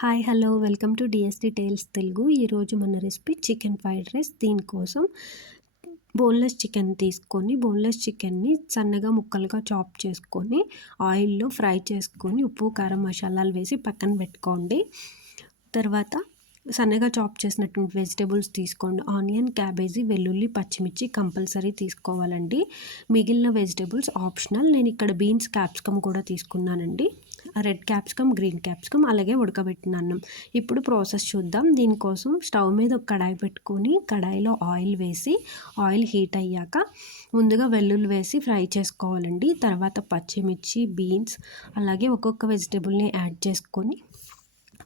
Hi hello welcome to DSD tales Telugu. ఈరోజు మన recipe chicken fried rice. దీనికోసం boneless chicken తీసుకొని బోన్లెస్ చికెన్ని సన్నగా ముక్కలుగా చాప్ చేసుకొని ఆయిల్లో ఫ్రై చేసుకొని ఉప్పు కారం మసాలాలు వేసి పక్కన పెట్టుకోండి. తర్వాత సన్నగా చాప్ చేసినటువంటి వెజిటేబుల్స్ తీసుకోండి. ఆనియన్, క్యాబేజీ, వెల్లుల్లి, పచ్చిమిర్చి కంపల్సరీ తీసుకోవాలండి. మిగిలిన వెజిటేబుల్స్ ఆప్షనల్. నేను ఇక్కడ బీన్స్, క్యాప్సికమ్ కూడా తీసుకున్నానండి. రెడ్ క్యాప్సికమ్, గ్రీన్ క్యాప్సికమ్, అలాగే ఉడకబెట్టిన అన్నం. ఇప్పుడు ప్రాసెస్ చూద్దాం. దీనికోసం స్టవ్ మీద ఒక కడాయి పెట్టుకొని కడాయిలో ఆయిల్ వేసి ఆయిల్ హీట్ అయ్యాక ముందుగా వెల్లుల్లి వేసి ఫ్రై చేసుకోవాలండి. తర్వాత పచ్చిమిర్చి, బీన్స్ అలాగే ఒక్కొక్క వెజిటేబుల్ని యాడ్ చేసుకొని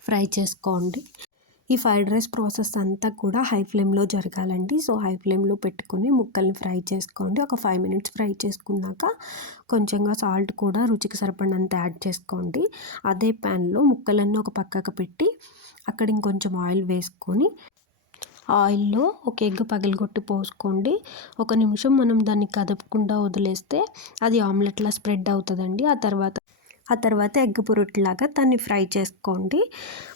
ఫ్రై చేసుకోండి. ఈ ఫ్రైడ్ రైస్ ప్రాసెస్ అంతా కూడా హై ఫ్లేమ్లో జరగాలండి. సో హై ఫ్లేమ్లో పెట్టుకొని ముక్కల్ని ఫ్రై చేసుకోండి. ఒక 5 మినిట్స్ ఫ్రై చేసుకున్నాక కొంచెంగా సాల్ట్ కూడా రుచికి సరిపడినంత యాడ్ చేసుకోండి. అదే ప్యాన్లో ముక్కలన్నీ ఒక పక్కకు పెట్టి అక్కడ ఇంకొంచెం ఆయిల్ వేసుకొని ఆయిల్లో ఒక ఎగ్ పగలగొట్టి పోసుకోండి. ఒక నిమిషం మనం దాన్ని కదపకుండా వదిలేస్తే అది ఆమ్లెట్లా స్ప్రెడ్ అవుతుందండి. ఆ తర్వాత ఎగ్ పొరట్లాగా దాన్ని ఫ్రై చేసుకోండి.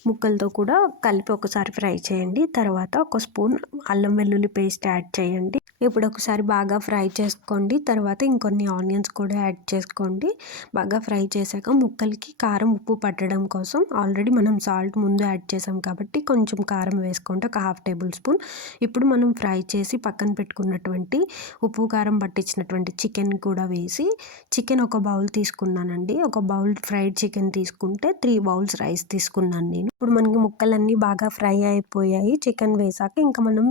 ముక్కలతో కూడా కలిపి ఒకసారి ఫ్రై చేయండి. తర్వాత ఒక స్పూన్ అల్లం వెల్లుల్లి పేస్ట్ యాడ్ చేయండి. ఇప్పుడు ఒకసారి బాగా ఫ్రై చేసుకోండి. తర్వాత ఇంకొన్ని ఆనియన్స్ కూడా యాడ్ చేసుకోండి. బాగా ఫ్రై చేశాక ముక్కలకి కారం, ఉప్పు పట్టడం కోసం ఆల్రెడీ మనం సాల్ట్ ముందు యాడ్ చేసాం కాబట్టి కొంచెం కారం వేసుకోండి, ఒక 1/2 టేబుల్ స్పూన్. ఇప్పుడు మనం ఫ్రై చేసి పక్కన పెట్టుకున్నటువంటి ఉప్పు కారం పట్టించినటువంటి చికెన్ కూడా వేసి చికెన్ ఒక బౌల్ తీసుకున్నానండి. ఒక బౌల్ ఫ్రైడ్ చికెన్ తీసుకుంటే 3 బౌల్స్ రైస్ తీసుకున్నాను నేను. ఇప్పుడు మనకి ముక్కలన్నీ బాగా ఫ్రై అయిపోయాయి. చికెన్ వేసాక ఇంకా మనం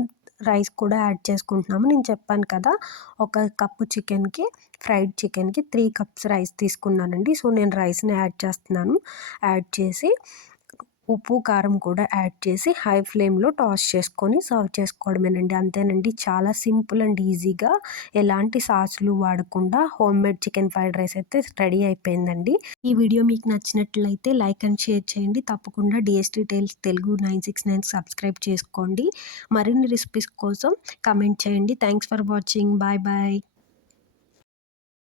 రైస్ కూడా యాడ్ చేసుకుంటున్నాము. నేను చెప్పాను కదా, ఒక కప్పు చికెన్కి, ఫ్రైడ్ చికెన్కి 3 కప్స్ రైస్ తీసుకున్నానండి. సో నేను రైస్ని యాడ్ చేస్తున్నాను. యాడ్ చేసి ఉప్పు కారం కూడా యాడ్ చేసి హై ఫ్లేమ్లో టాస్ చేసుకొని సర్వ్ చేసుకోవడమేనండి. అంతేనండి, చాలా సింపుల్ అండ్ ఈజీగా ఎలాంటి సాసులు వాడకుండా home made chicken fried rice అయితే రెడీ అయిపోయిందండి. ఈ వీడియో మీకు నచ్చినట్లయితే లైక్ అండ్ షేర్ చేయండి. తప్పకుండా డిఎస్డి టేల్స్ తెలుగు 969 సబ్స్క్రైబ్ చేసుకోండి. మరిన్ని రెసిపీస్ కోసం కమెంట్ చేయండి. Thanks for watching. Bye bye.